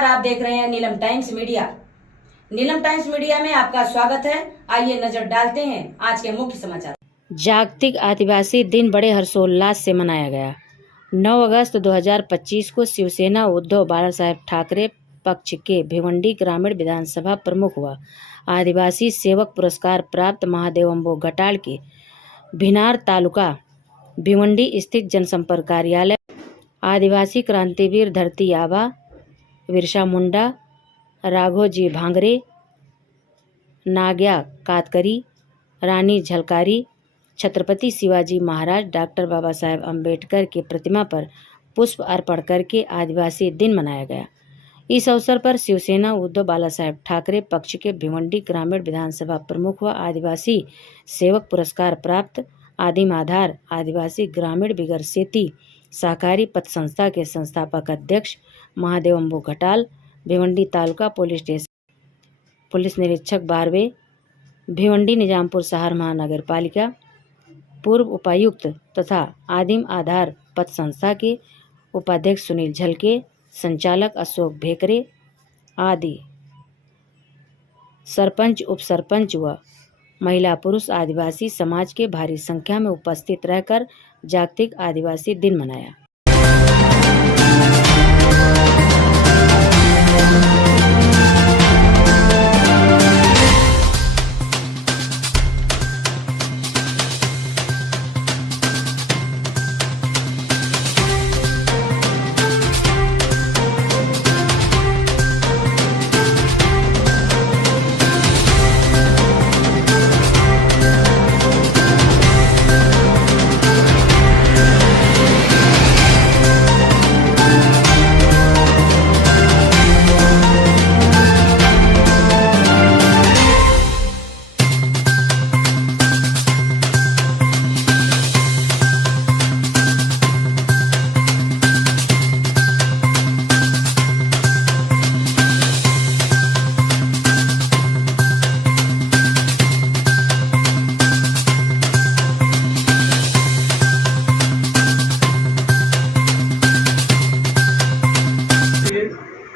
नमस्कार, आप देख रहे हैं Neelam times media. Neelam times media में आपका स्वागत है। आइए नजर डालते हैं आज के मुख्य समाचार। जागतिक आदिवासी दिन बड़े हर्षोल्लास से मनाया गया। 9 अगस्त 2025 को शिवसेना उद्धव बालासाहेब ठाकरे पक्ष के भिवंडी ग्रामीण विधानसभा प्रमुख व आदिवासी सेवक पुरस्कार प्राप्त महादेव अम्बो घटाल के भिनार तालुका भिवंडी स्थित जनसंपर्क कार्यालय आदिवासी क्रांतिवीर धरती आबा, बिरसा मुंडा, राघोजी भांगरे, नाग्या कातकरी, रानी झलकारी, छत्रपति शिवाजी महाराज, डॉक्टर बाबा साहेब अम्बेडकर की प्रतिमा पर पुष्प अर्पण करके आदिवासी दिन मनाया गया। इस अवसर पर शिवसेना उद्धव बालासाहेब ठाकरे पक्ष के भिवंडी ग्रामीण विधानसभा प्रमुख व आदिवासी सेवक पुरस्कार प्राप्त आदिम आधार आदिवासी ग्रामीण बिगर सेती सहकारी पथ संस्था के संस्थापक अध्यक्ष महादेव अम्बो घटाल, भिवंडी तालुका पुलिस स्टेशन पुलिस निरीक्षक 12वें, भिवंडी निजामपुर शहर महानगर पालिका पूर्व उपायुक्त तथा आदिम आधार पथ संस्था के उपाध्यक्ष सुनील झलके, संचालक अशोक भेकरे आदि सरपंच, उप सरपंच व महिला पुरुष आदिवासी समाज के भारी संख्या में उपस्थित रहकर जागतिक आदिवासी दिन मनाया।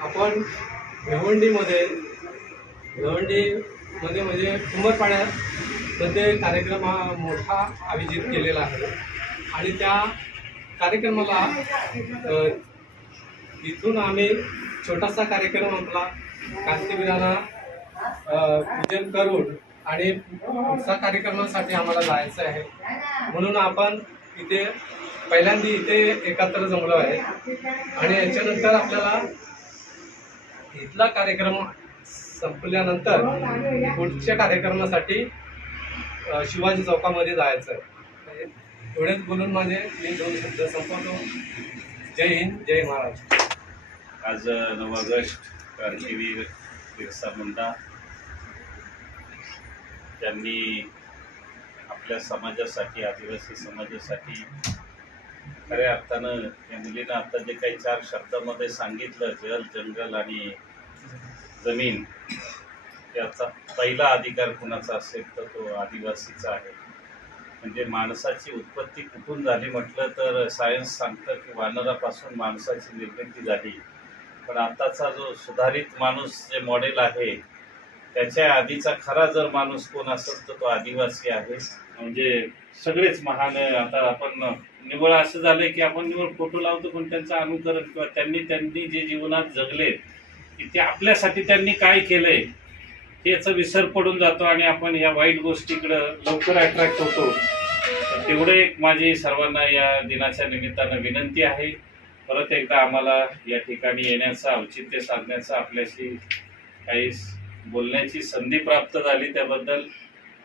आपण भिवंडीमध्ये म्हणजे कुंभरपाड्यात मध्ये कार्यक्रम हा मोठा आयोजित केलेला आहे आणि त्या कार्यक्रमाला इथून आम्ही छोटासा कार्यक्रम आपला क्रांतिवीरांना पूजन करून आणि पुढच्या कार्यक्रमासाठी आम्हाला जायचं आहे म्हणून आपण इथे पहिल्यांदा इथे एकत्र जमलो आहे आणि याच्यानंतर आपल्याला इथला कार्यक्रम संपल्यानंतर पुढच्या कार्यक्रमासाठी शिवाजी चौकामध्ये जायचं आहे। एवढेच बोलून माझे मी 2 शब्द संपवतो। जय हिंद, जय महाराष्ट्र। आज 9 ऑगस्ट क्रांतिवीर बिरसा मुंडा त्यांनी आपल्या समाजासाठी आदिवासी समाजासाठी खऱ्या अर्थानं या मुलीनं आता जे काही 4 शब्दामध्ये सांगितलं, जल, जंगल आणि जमीन, याचा पहिला अधिकार कुणाचा असेल तर तो आदिवासीचा आहे। म्हणजे माणसाची उत्पत्ती कुठून झाली म्हटलं तर सायन्स सांगतं की वानरापासून माणसाची निर्मिती झाली, पण आताचा जो सुधारित माणूस जे मॉडेल आहे त्याच्या आधीचा खरा जर माणूस कोण असेल तर तो आदिवासी आहे। म्हणजे सगळेच महान। आता आपण निवळ असं झालंय की आपण निवळ फोटो लावतो पण त्यांचं अनुकरण किंवा त्यांनी जे जीवनात जगले की ते आपल्यासाठी त्यांनी काय केलंय याचा विसर पडून जातो आणि आपण या वाईट गोष्टीकडं लवकर अट्रॅक्ट होतो। तर तेवढे एक माझी सर्वांना या दिनाच्या निमित्तानं विनंती आहे, परत एकदा आम्हाला या ठिकाणी येण्याचा औचित्य साधण्याचा आपल्याशी काही बोलण्याची संधी प्राप्त झाली त्याबद्दल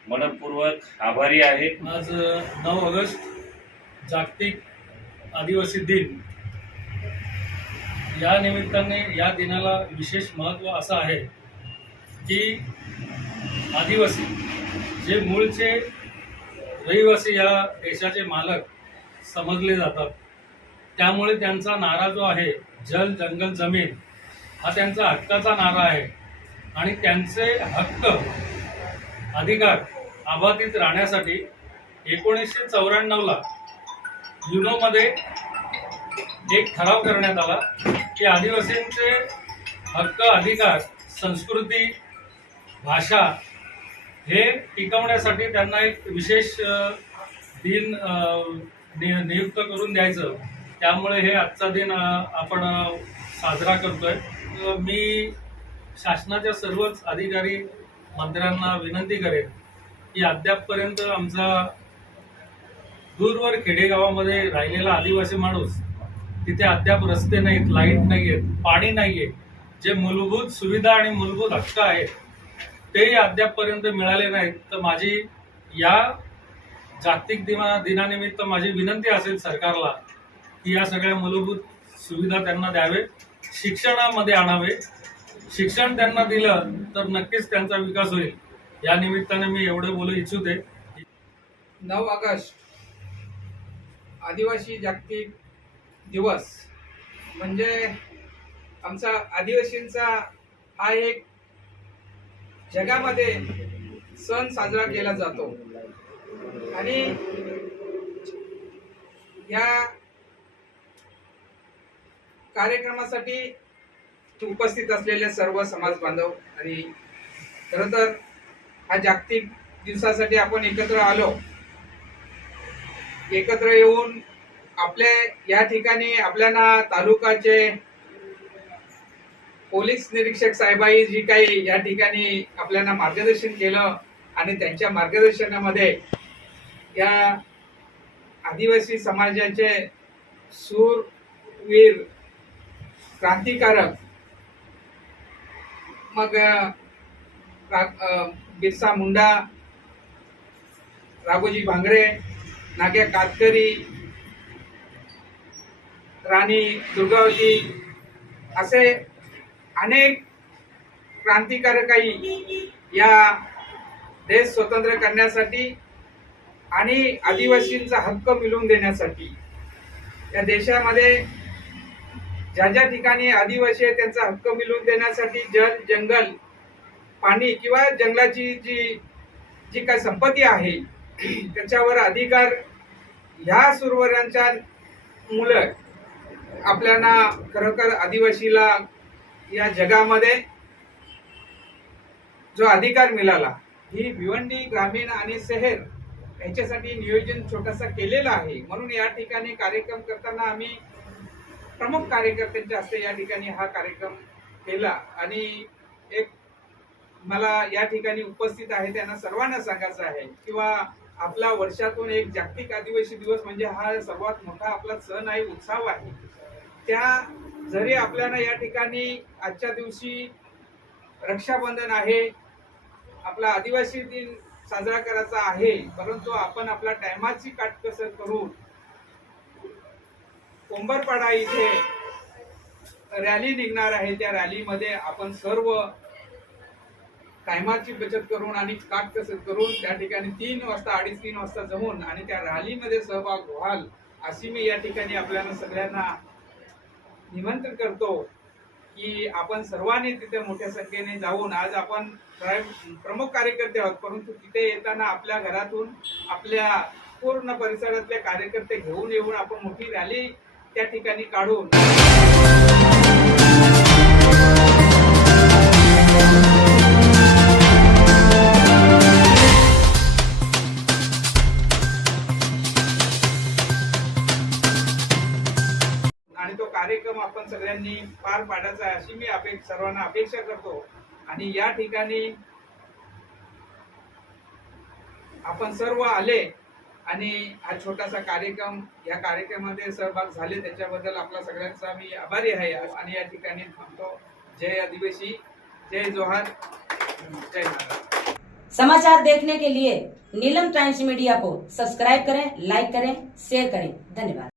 मनपूर्वक आभारी आहे। आज 9 ऑगस्ट जागतिक आदिवासी दिन, या निमित्ताने या दिनाला विशेष महत्त्व असं आहे की आदिवासी जे मूळचे रहिवासी या देशाचे मालक समजले जातात, त्यामुळे त्यांचा नारा जो आहे जल, जंगल, जमीन हा त्यांचा हक्काचा नारा आहे आणि त्यांचे हक्क अधिकार अबाधित राहण्यासाठी 1994ला युनोमध्ये एक ठराव करण्यात आला की आदिवासींचे हक्क, अधिकार, संस्कृती, भाषा हे टिकवण्यासाठी त्यांना एक विशेष दिन नियुक्त करून द्यायचं. त्यामुळे हे आजचा दिन आपण साजरा करतोय. मी शासनाच्या सर्वच अधिकारी मंत्र्यांना विनंती करेन की अद्यापपर्यंत आमचा दूरवर खेडेगावामध्ये राहिलेला आदिवासी माणूस, तिथे अद्याप रस्ते नाहीत, लाईट नाहीयेत, पाणी नाहीये, जे मूलभूत सुविधा आणि मूलभूत हक्क आहेत ते अद्यापपर्यंत मिळाले नाहीत. तर माझी या जागतिक दिनानिमित्त माझी विनंती असेल सरकारला की या सगळ्या मूलभूत सुविधा त्यांना द्यावे, शिक्षणामध्ये आणावे. शिक्षण त्यांना दिलं तर नक्कीच त्यांचा विकास होईल. या निमित्ताने मी एवढे बोलू इच्छिते. 9 ऑगस्ट आदिवासी जागतिक दिवस म्हणजे आमचा आदिवासींचा हा एक जगामध्ये सण साजरा केला जातो. आणि या कार्यक्रमासाठी उपस्थित असलेले सर्व समाज बांधव आणि खरं तर हा जागतिक दिवसासाठी आपण एकत्र आलो. एकत्र येऊन आपल्या या ठिकाणी आपल्याला तालुकाचे पोलीस निरीक्षक साहेबाई जी काही या ठिकाणी आपल्याला मार्गदर्शन केलं आणि त्यांच्या मार्गदर्शनामध्ये या आदिवासी समाजाचे शूरवीर क्रांतिकारक मग बिरसा मुंडा, राघोजी भांगरे, नाग्या कातकरी, राणी दुर्गावती असे अनेक क्रांतिकारकाई या देश स्वतंत्र करण्यासाठी आणि आदिवासींचा हक्क मिळवून देण्यासाठी या देशामध्ये ज्या ज्या ठिकाणी आदिवासी आहे त्यांचा हक्क मिळवून देण्यासाठी जल, जंगल, पाणी किंवा जंगलाची जी काही संपत्ती आहे त्याच्यावर अधिकार ह्या सुरवरांच्या मुलं आपल्याला खरोखर आदिवासीला या जगामध्ये जो अधिकार मिळाला. ही भिवंडी ग्रामीण आणि शहर याच्यासाठी नियोजन छोटासा केलेला आहे. म्हणून या ठिकाणी कार्यक्रम करताना आम्ही प्रमुख कार्यकर्त्यांच्या हस्ते या ठिकाणी हा कार्यक्रम केला. आणि एक मला या ठिकाणी उपस्थित आहे त्यांना सर्वांना सांगायचं आहे किंवा आपला वर्षातून एक जागतिक आदिवासी दिवस म्हणजे हा सर्वात मोठा आपला सण आहे, उत्सव आहे. त्या जरी आपल्याला या ठिकाणी आजच्या दिवशी रक्षाबंधन आहे, आपला आदिवासी दिन साजरा करायचा आहे, परंतु आपण आपल्या टायमाची काटकसर करून कोंबरपाडा इथे रॅली निघणार आहे. त्या रॅलीमध्ये आपण सर्व टायमाची बचत करून आणि काटकसर करून त्या ठिकाणी 3 वाजता 2:30-3 वाजता जमून आणि त्या रॅलीमध्ये सहभाग व्हाल अशी मी या ठिकाणी आपल्याला सगळ्यांना निमंत्रण करतो की आपण सर्वांनी तिथे मोठ्या संख्येने जाऊन आज आपण प्रमुख कार्यकर्ते आहोत, परंतु तिथे येताना आपल्या घरातून आपल्या पूर्ण परिसरातले कार्यकर्ते घेऊन येऊन आपण मोठी रॅली त्या ठिकाणी काढून आणि तो कार्यक्रम आपण सगळ्यांनी पार पाडायचा आहे अशी मी सर्वांना अपेक्षा करतो. आणि या ठिकाणी आपण सर्व आले आणि हा छोटासा कार्यक्रम या कार्यक्रमामध्ये सहभाग झाले त्याच्याबद्दल आपला सगळ्यांचा मी आभारी आहे. आणि या ठिकाणी थांबतो. जय आदिवासी, जय जोहार, जय महाराज. समाचार देखने के लिए नीलम टाइम्स मीडिया को सब्सक्राइब करें, लाइक करें, शेयर करें. धन्यवाद.